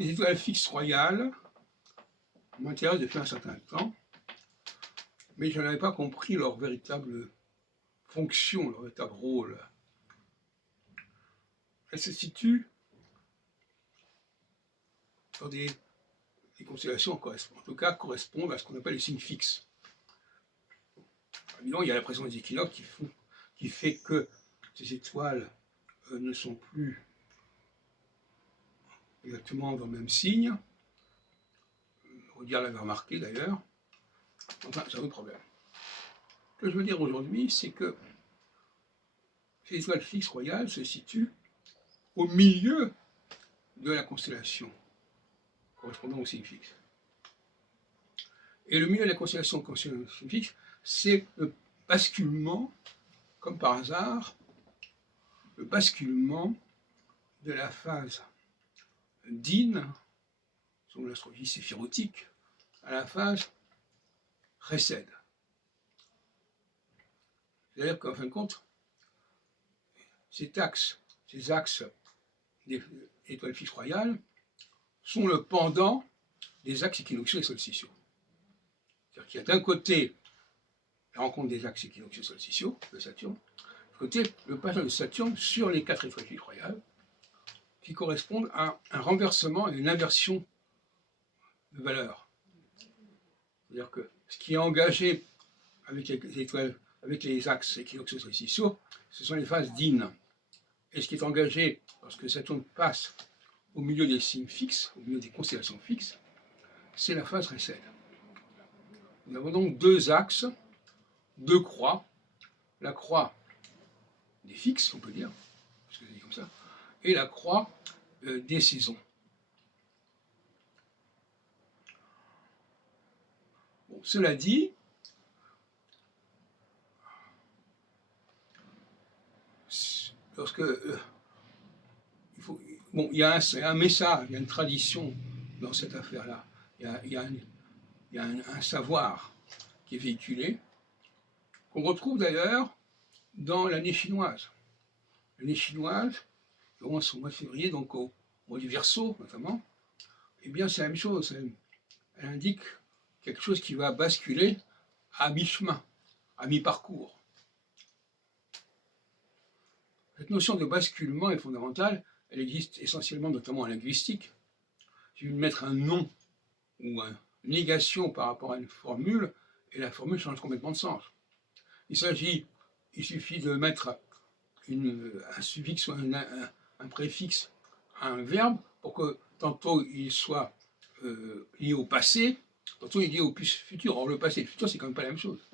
Les étoiles fixes royales m'intéressent depuis un certain temps, mais je n'avais pas compris leur véritable fonction, leur véritable rôle. Elles se situent dans des constellations, en tout cas, correspondent à ce qu'on appelle les signes fixes. Évidemment, il y a la présence des équinoxes qui fait que ces étoiles ne sont plus exactement dans le même signe. Audiard l'avait remarqué d'ailleurs. Enfin, c'est un autre problème. Ce que je veux dire aujourd'hui, c'est que ces étoiles fixes royales se situent au milieu de la constellation correspondant au signe fixe. Et le milieu de la constellation correspondant au signe fixe, c'est le basculement, comme par hasard, le basculement de la phase d'In, selon l'astrologie séphirotique, à la phase Chesed. C'est-à-dire qu'en fin de compte, ces axes des étoiles fixes royales sont le pendant des axes équinoxiaux et solsticiaux. C'est-à-dire qu'il y a d'un côté la rencontre des axes équinoxiaux et solsticiaux de Saturne, de côté le passage de Saturne sur les 4 étoiles fixes royales, qui correspondent à un renversement et une inversion de valeur. C'est-à-dire que ce qui est engagé avec les étoiles, avec les axes équinoxiaux et solsticiaux, ce sont les phases d'In. Et ce qui est engagé lorsque Saturne passe au milieu des signes fixes, au milieu des constellations fixes, c'est la phase Chesed. Nous avons donc deux axes, deux croix, la croix des fixes, on peut dire, parce que c'est dit comme ça, et la croix des saisons. Bon, cela dit, lorsque il y a un message, il y a une tradition dans cette affaire-là, il y a un savoir qui est véhiculé, qu'on retrouve d'ailleurs dans l'année chinoise. L'année chinoise, qui commence au mois de février, donc au mois du Verseau notamment, eh bien c'est la même chose, elle indique quelque chose qui va basculer à mi-chemin, à mi-parcours. Cette notion de basculement est fondamentale, elle existe essentiellement notamment en linguistique. Si vous mettre un nom ou une négation par rapport à une formule, et la formule change complètement de sens. Il suffit de mettre un suffixe ou un préfixe à un verbe pour que tantôt il soit lié au passé, tantôt il est lié au futur. Or le passé et le futur, c'est quand même pas la même chose.